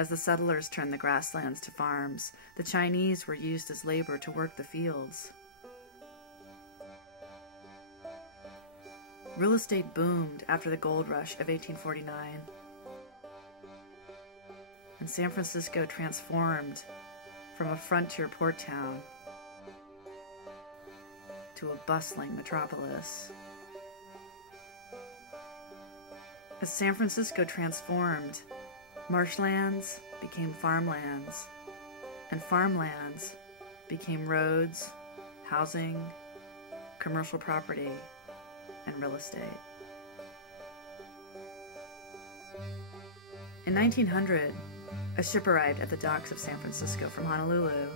As the settlers turned the grasslands to farms, the Chinese were used as labor to work the fields. Real estate boomed after the gold rush of 1849, and San Francisco transformed from a frontier port town to a bustling metropolis. As San Francisco transformed, marshlands became farmlands, and farmlands became roads, housing, commercial property, and real estate. In 1900, a ship arrived at the docks of San Francisco from Honolulu.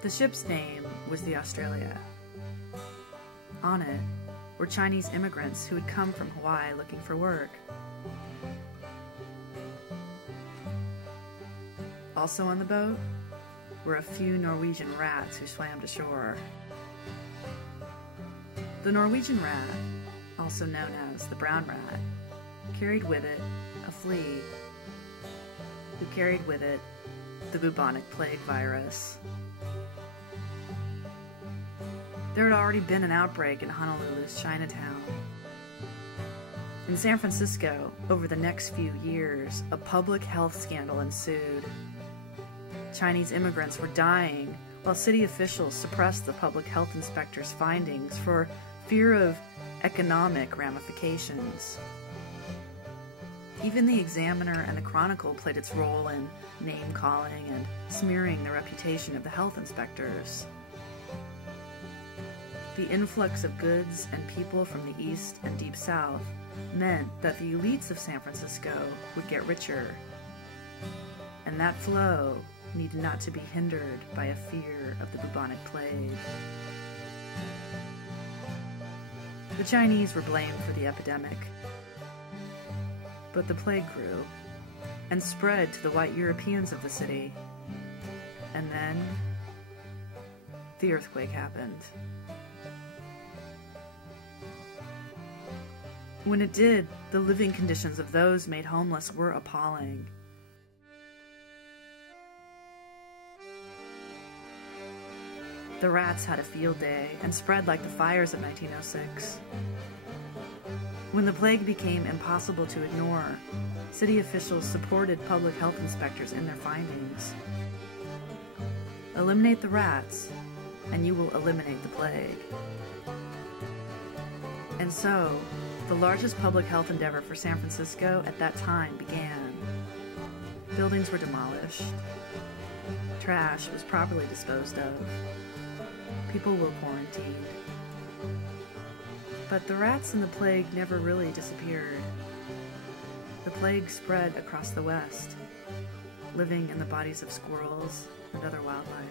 The ship's name was the Australia. On it were Chinese immigrants who had come from Hawaii looking for work. Also on the boat were a few Norwegian rats who swam to shore. The Norwegian rat, also known as the brown rat, carried with it a flea, who carried with it the bubonic plague virus. There had already been an outbreak in Honolulu's Chinatown. In San Francisco, over the next few years, a public health scandal ensued. Chinese immigrants were dying, while city officials suppressed the public health inspector's findings for fear of economic ramifications. Even the Examiner and the Chronicle played its role in name-calling and smearing the reputation of the health inspectors. The influx of goods and people from the East and Deep South meant that the elites of San Francisco would get richer, and that flow needed not to be hindered by a fear of the bubonic plague. The Chinese were blamed for the epidemic, but the plague grew and spread to the white Europeans of the city, and then the earthquake happened. When it did, the living conditions of those made homeless were appalling. The rats had a field day and spread like the fires of 1906. When the plague became impossible to ignore, city officials supported public health inspectors in their findings. Eliminate the rats, and you will eliminate the plague. And so, the largest public health endeavor for San Francisco at that time began. Buildings were demolished. Trash was properly disposed of. People were quarantined. But the rats and the plague never really disappeared. The plague spread across the West, living in the bodies of squirrels and other wildlife.